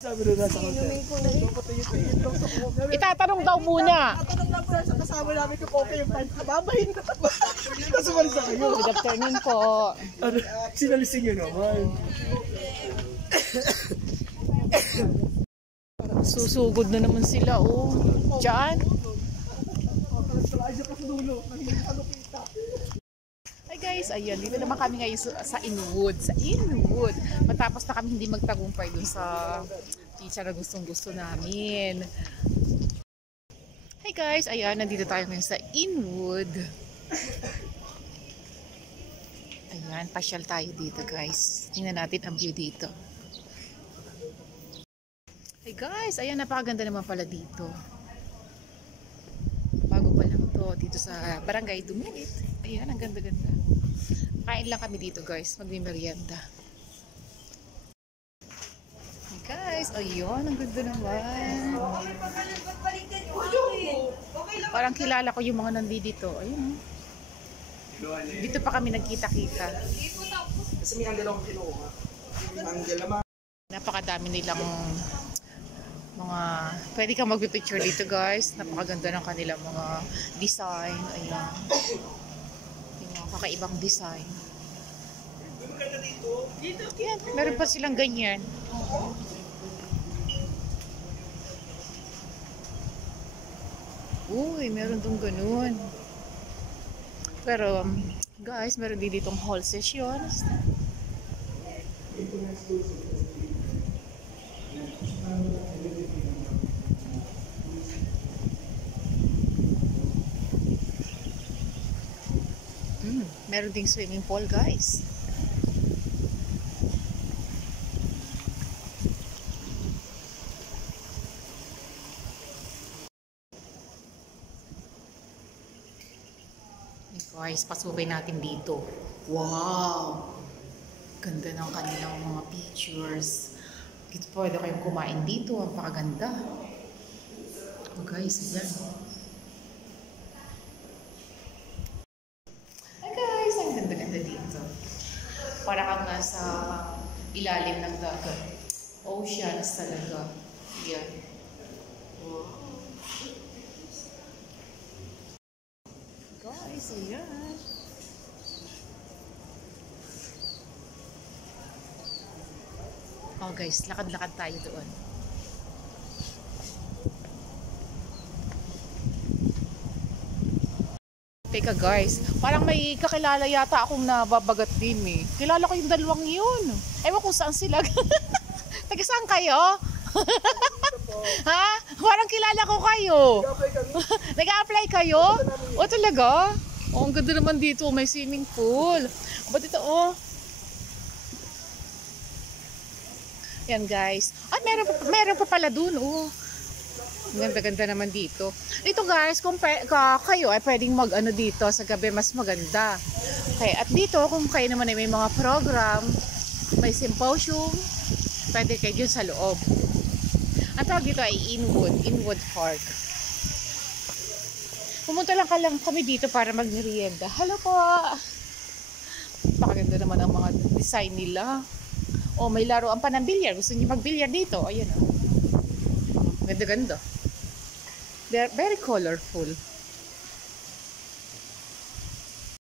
Sabi na nasa Itatanong daw muna. Tatanong lang sir sa kasama namin kung okay yung time. Babahin na. Kasumali sa kayo. Good afternoon po. Ano, sinalising nyo naman. Susugod na naman sila, oh. Diyan. Hi guys, ayan. Dito naman kami ngayon sa Inwood. Sa Inwood. Matapos na kami hindi magtagumpay dun sa teacher na gustong-gusto namin. Hi guys, ayan. Nandito tayo ngayon sa Inwood. Ayan, pasyal tayo dito guys. Tingnan natin ang view dito. Hey guys, ayan, napakaganda naman pala dito. Bago pa lang to, dito sa Barangay Dumit. Ayan, ang ganda-ganda. Kain lang kami dito guys, magmimerienda. Hey guys, ayun, ang ganda naman. Parang kilala ko yung mga nandito. Ayun. Dito pa kami nagkita-kita. Kasi may anggel akong kinuha. Anggel naman. Napakadami nilang mga, pwede kang mag-picture dito guys. Napakaganda ng kanilang mga design. Ayan. Yung mga kakaibang design. Yan, meron pa silang ganyan. Uy, meron dong ganun. Pero guys, meron din ditong hall sessions. Meron ding swimming pool guys. Guys, pasubay natin dito. Wow! Ganda ng kanilang mga pictures. Dito pwede kayong kumain dito. Ang pakaganda. Oh guys, yan. Hi guys! Ang ganda-ganda dito. Para kang nasa ilalim ng dagat. Oceans talaga. Yan. Wow. Guys, ayan. Oh guys, lakad-lakad tayo doon. Teka guys, parang may kakilala yata akong nababagat din eh. Kilala ko yung dalawang yun. Ewan kung saan sila. Taga saan kayo? Ha? Parang kilala ko kayo. Nag-a-apply kayo? O talaga? Oh, ang ganda naman dito. May swimming pool. Ba't ito oh? Yan guys. Ay, meron pa pala dun. Oh. Ganda-ganda naman dito. Ito guys, kung kayo ay pwedeng mag-ano dito sa gabi, mas maganda. Okay, at dito kung kayo naman ay may mga program, may symposium, pwede kayo dun sa loob. Ang tawag dito ay Inwood Park. Pumunta lang kami dito para magmerienda. Hello po! Pakaganda naman ang mga design nila. O, may laruan pa ng bilyar. Gusto niyo mag-bilyar dito? Ayan o. Ganda-ganda. They're very colorful.